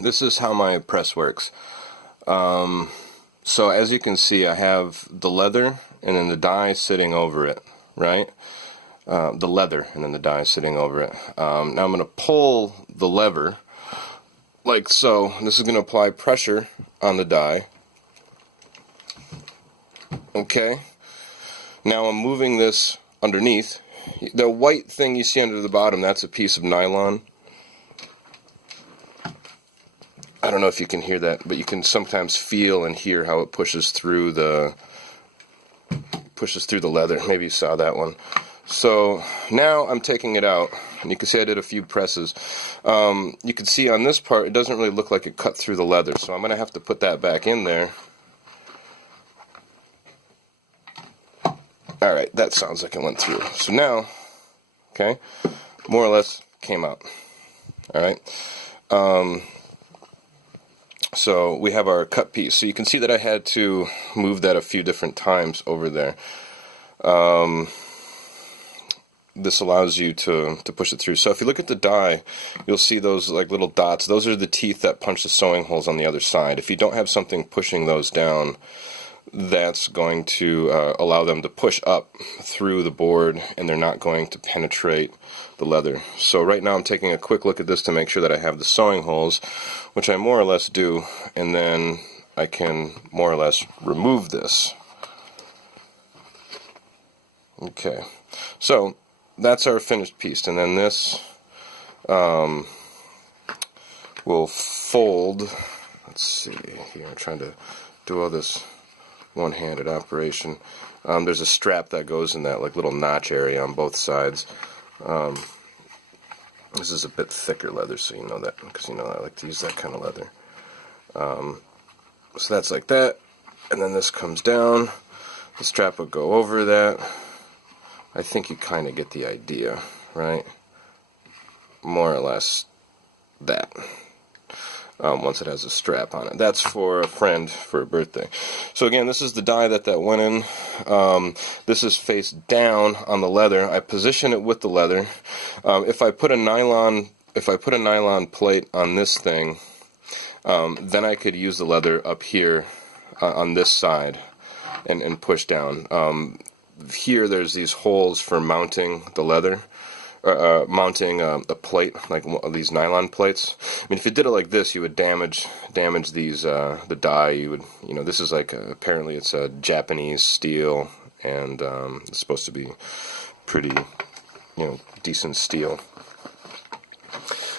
this is how my press works. So as you can see, I have the leather and then the die sitting over it, right? The leather and then the die sitting over it. Now I'm going to pull the lever like so. This is going to apply pressure on the die. Okay. Now I'm moving this underneath. The white thing you see under the bottom, that's a piece of nylon. I don't know if you can hear that, but you can sometimes feel and hear how it pushes through the leather. Maybe you saw that one. So now I'm taking it out, and you can see I did a few presses. You can see on this part it doesn't really look like it cut through the leather, so I'm going to have to put that back in there. Alright, that sounds like it went through. So now, okay, more or less came out. Alright. So we have our cut piece. So you can see that I had to move that a few different times over there. This allows you to push it through. So if you look at the die, you'll see those like little dots. Those are the teeth that punch the sewing holes on the other side. If you don't have something pushing those down, that's going to allow them to push up through the board, and they're not going to penetrate the leather. So right now I'm taking a quick look at this to make sure that I have the sewing holes, which I more or less do, and then I can more or less remove this. Okay, so that's our finished piece, and then this will fold. Let's see here, I'm trying to do all this one-handed operation. There's a strap that goes in that like little notch area on both sides. This is a bit thicker leather, so you know that, because you know I like to use that kind of leather. So that's like that, and then this comes down. The strap will go over that. I think you kind of get the idea, right? More or less that. Once it has a strap on it. That's for a friend for a birthday. So again, this is the die that went in. This is face down on the leather. I position it with the leather. If I put a nylon plate on this thing, then I could use the leather up here on this side and push down. Here there's these holes for mounting the leather. Mounting a plate, like these nylon plates. I mean, if you did it like this, you would damage these, the die. You would, this is like, apparently it's a Japanese steel, and it's supposed to be pretty, decent steel.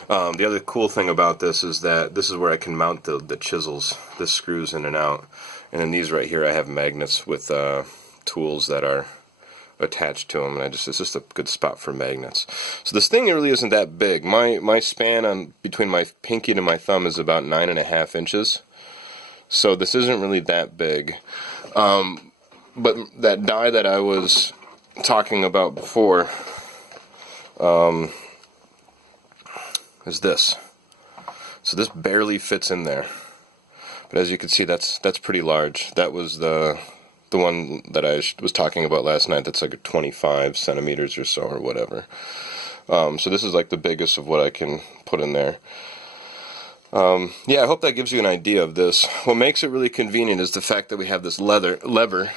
The other cool thing about this is that this is where I can mount the chisels. This screws in and out, and then these right here I have magnets with tools that are attached to them, and it's just a good spot for magnets. So this thing really isn't that big. My span on between my pinky and my thumb is about 9.5 inches. So this isn't really that big. But that die that I was talking about before is this. So this barely fits in there. But as you can see, that's pretty large. That was the one that I was talking about last night. That's like 25 centimeters or so, or whatever. So this is like the biggest of what I can put in there. Yeah, I hope that gives you an idea of this. What makes it really convenient is the fact that we have this lever,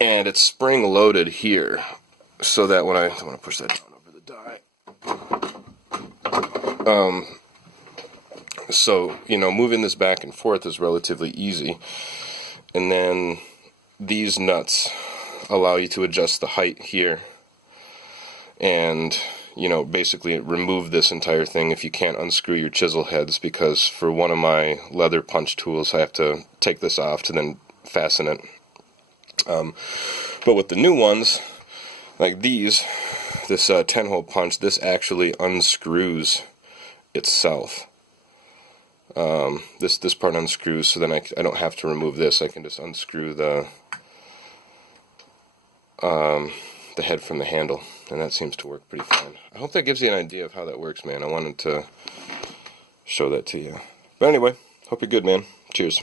and it's spring loaded here, so that when I want to push that down over the die. So, moving this back and forth is relatively easy. And then these nuts allow you to adjust the height here. And, basically remove this entire thing if you can't unscrew your chisel heads, because for one of my leather punch tools I have to take this off to then fasten it. But with the new ones, like these, this 10-hole punch, this actually unscrews itself. This part unscrews, so then I don't have to remove this. I can just unscrew the head from the handle, and that seems to work pretty fine. I hope that gives you an idea of how that works, man. I wanted to show that to you. But anyway, hope you're good, man. Cheers.